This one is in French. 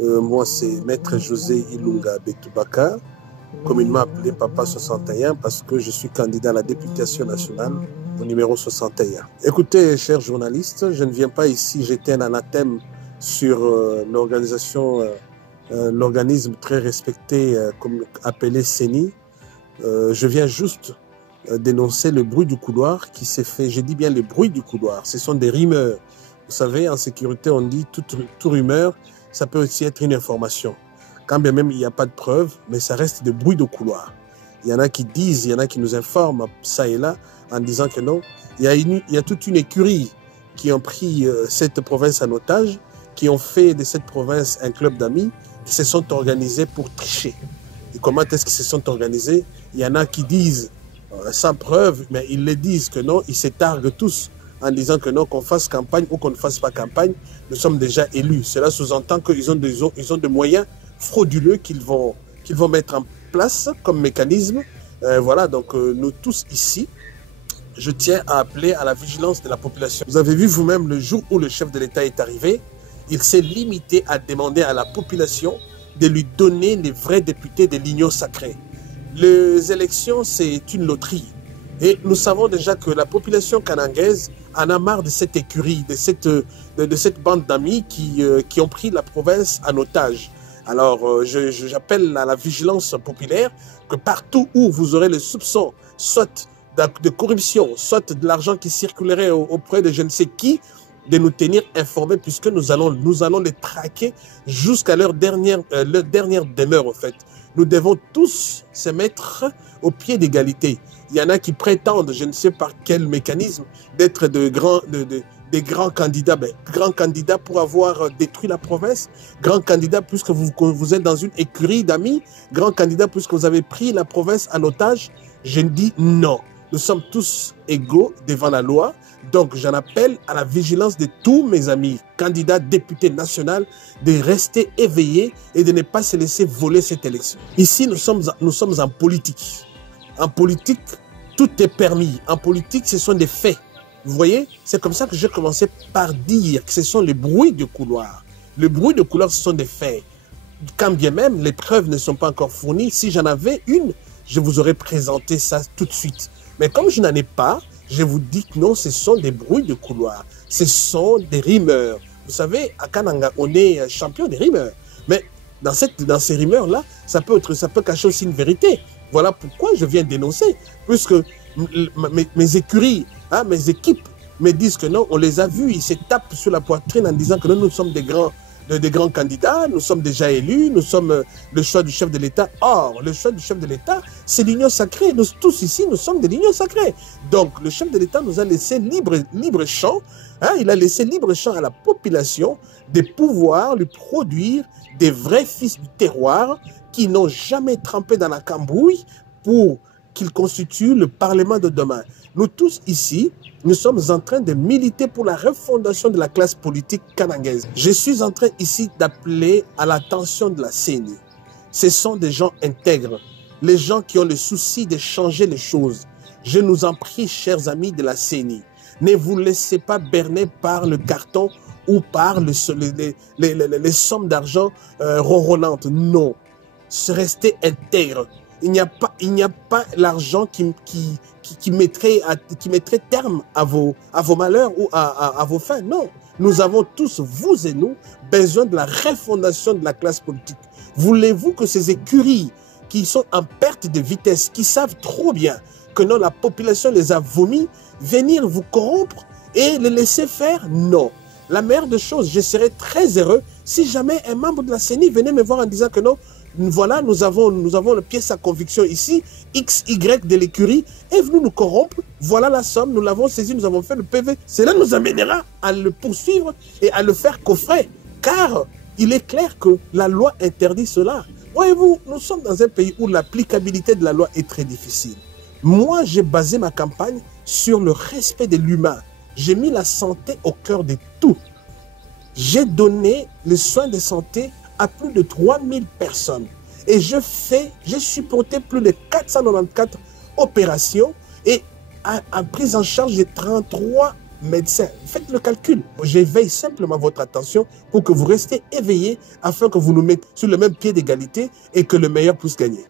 Moi, c'est Maître José Ilunga Betubaka, communément appelé Papa 61, parce que je suis candidat à la députation nationale au numéro 61. Écoutez, chers journalistes, je ne viens pas ici jeter un anathème sur l'organisme très respecté appelé CENI. Je viens juste dénoncer le bruit du couloir qui s'est fait. Je dis bien le bruit du couloir. Ce sont des rumeurs. Vous savez, en sécurité, on dit toute rumeur, ça peut aussi être une information. Quand bien même il n'y a pas de preuves, mais ça reste des bruits de couloir. Il y en a qui disent, il y en a qui nous informent ça et là en disant que non. Il y a toute une écurie qui ont pris cette province en otage, qui ont fait de cette province un club d'amis, qui se sont organisés pour tricher. Et comment est-ce qu'ils se sont organisés? Il y en a qui disent, sans preuve, mais ils le disent que non, ils se targuent tous en disant que non, qu'on fasse campagne ou qu'on ne fasse pas campagne, nous sommes déjà élus. Cela sous-entend qu'ils ont des moyens frauduleux qu'ils vont mettre en place comme mécanisme. Voilà, donc nous tous ici, je tiens à appeler à la vigilance de la population. Vous avez vu vous-même le jour où le chef de l'État est arrivé, il s'est limité à demander à la population de lui donner les vrais députés de l'Union sacrée. Les élections, c'est une loterie. Et nous savons déjà que la population kanangaise en a marre de cette écurie, de cette bande d'amis qui ont pris la province en otage. Alors, j'appelle à la vigilance populaire que partout où vous aurez le soupçon, soit de corruption, soit de l'argent qui circulerait auprès de je ne sais qui, de nous tenir informés puisque nous allons les traquer jusqu'à leur dernière demeure, en fait. Nous devons tous se mettre au pied d'égalité. Il y en a qui prétendent, je ne sais par quel mécanisme, d'être des grands candidats. Ben, grands candidats pour avoir détruit la province, grands candidats puisque vous êtes dans une écurie d'amis, grands candidats puisque vous avez pris la province en otage. Je dis non. Nous sommes tous égaux devant la loi. Donc, j'en appelle à la vigilance de tous mes amis, candidats députés nationaux, de rester éveillés et de ne pas se laisser voler cette élection. Ici, nous sommes en politique. En politique, tout est permis. En politique, ce sont des faits. Vous voyez, c'est comme ça que j'ai commencé par dire que ce sont les bruits de couloir. Les bruits de couloir, ce sont des faits. Quand bien même, les preuves ne sont pas encore fournies, si j'en avais une, je vous aurais présenté ça tout de suite. Mais comme je n'en ai pas, je vous dis que non, ce sont des bruits de couloir. Ce sont des rumeurs. Vous savez, à Kananga, on est champion des rumeurs. Mais dans ces rumeurs-là, ça peut cacher aussi une vérité. Voilà pourquoi je viens dénoncer. Puisque mes écuries, mes équipes me disent que non, on les a vus, ils se tapent sur la poitrine en disant que nous sommes des grands candidats, nous sommes déjà élus, nous sommes le choix du chef de l'État. Or, le choix du chef de l'État, c'est l'union sacrée. Nous tous ici, nous sommes de l'union sacrée. Donc, le chef de l'État nous a laissé libre champ. Il a laissé libre champ à la population de pouvoir lui produire des vrais fils du terroir qui n'ont jamais trempé dans la cambouille pour qu'ils constituent le Parlement de demain. Nous tous ici, nous sommes en train de militer pour la refondation de la classe politique kanangaise. Je suis en train ici d'appeler à l'attention de la CENI. Ce sont des gens intègres, les gens qui ont le souci de changer les choses. Je nous en prie, chers amis de la CENI, ne vous laissez pas berner par le carton ou par les sommes d'argent ronronnantes. Non, restez intègres. Il n'y a pas l'argent qui mettrait terme à vos malheurs ou à vos fins. Non, nous avons tous, vous et nous, besoin de la refondation de la classe politique. Voulez-vous que ces écuries qui sont en perte de vitesse, qui savent trop bien que non, la population les a vomis, venir vous corrompre et les laisser faire? Non. La meilleure des choses, je serais très heureux si jamais un membre de la CENI venait me voir en disant que non, voilà, nous avons le pièce à conviction ici, XY de l'écurie est venu nous corrompre, voilà la somme, nous l'avons saisi, nous avons fait le PV. Cela nous amènera à le poursuivre et à le faire coffrer, car il est clair que la loi interdit cela. Voyez-vous, nous sommes dans un pays où l'applicabilité de la loi est très difficile. Moi, j'ai basé ma campagne sur le respect de l'humain. J'ai mis la santé au cœur de tout. J'ai donné les soins de santé à plus de 3000 personnes. Et j'ai supporté plus de 494 opérations et a pris en charge de 33 médecin. Faites le calcul. J'éveille simplement votre attention pour que vous restiez éveillés afin que vous nous mettiez sur le même pied d'égalité et que le meilleur puisse gagner.